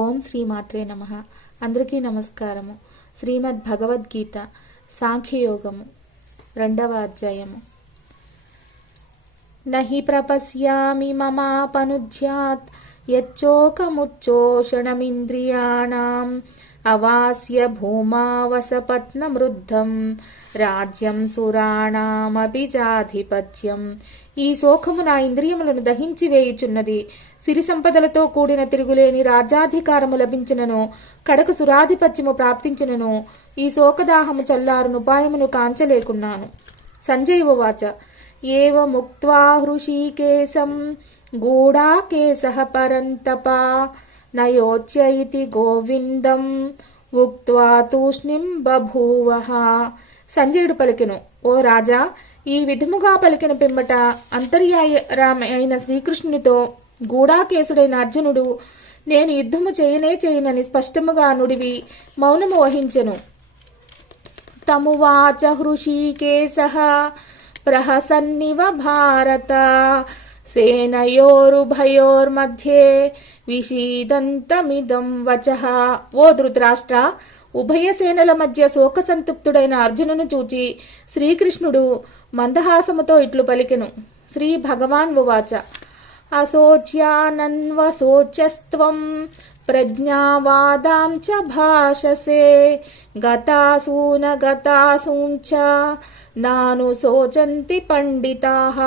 ఓం శ్రీమాత్రే నమః. అందరికీ నమస్కారము. శ్రీమద్ భగవద్గీత సాంఖ్యయోగము 2వ అధ్యాయము. నహి ప్రపశ్యామి మమాపనుజ్యాత్ యచ్చోకముచ్చోషణమింద్రియాణం అవాస్య భూమావసపత్నమృద్ధం రాజ్యం సురాణామభిజాధిపత్యం. ఈ శోకము నా ఇంద్రియములను దహించి వేయుచున్నది. సిరి సంపదలతో కూడిన తిరుగులేని రాజ్యాధికారము లభించినను, కడకు సురాధిపత్యము ప్రాప్తించినను, ఈ శోకదాహము చల్లారునుపాయమును కాంచలేకున్నాను. సంజయ్ ఉవాచ. ఏవముక్త్వా హృషీకేశం గూఢాకేశః పరంతప నయోచ్య ఇతి గోవిందం ఉక్త్వా తూష్ణిం బభూవః. సంజయుడు పలికెను, ఓ రాజా, ఈ విధముగా పలికిన పిమ్మట అంతర్యామి అయిన శ్రీకృష్ణునితో గూఢాకేశుడైన అర్జునుడు, నేను యుద్ధము చేయనని స్పష్టముగా నుడివి మౌనము వహించెను. తమువాచ హృషీకేశః ప్రహసన్నివ భారత సేనయోరుభయోర్మధ్యే విషీదంతమిదం వచః. ఓ ధృతరాష్ట్ర, ఉభయ సేనల మధ్య శోకసంతప్తుడైన అర్జునును చూచి శ్రీకృష్ణుడు మందహాసముతో ఇట్లు పలికెను. శ్రీ భగవాన్ ఉవాచ. అశోచ్యానన్వశోచ్యస్త్వం ప్రజ్ఞావాదాం చ భాషసే గతాసూన గతాసూంచ నాను శోచంతి పండితాః.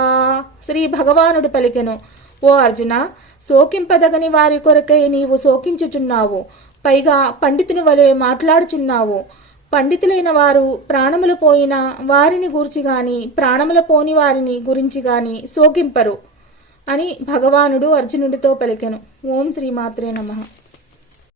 శ్రీ భగవానుడు పలికెను, ఓ అర్జున, శోకింపదగని వారి కొరకై నీవు శోకించుచున్నావు, పైగా పండితుని వలె మాట్లాడుచున్నావు. పండితులైన వారు ప్రాణములు పోయిన వారిని గూర్చి గాని ప్రాణముల పోని వారిని గురించి గాని శోకింపరు అని భగవానుడు అర్జునుడితో పలికెను. ఓం శ్రీమాత్రే నమః.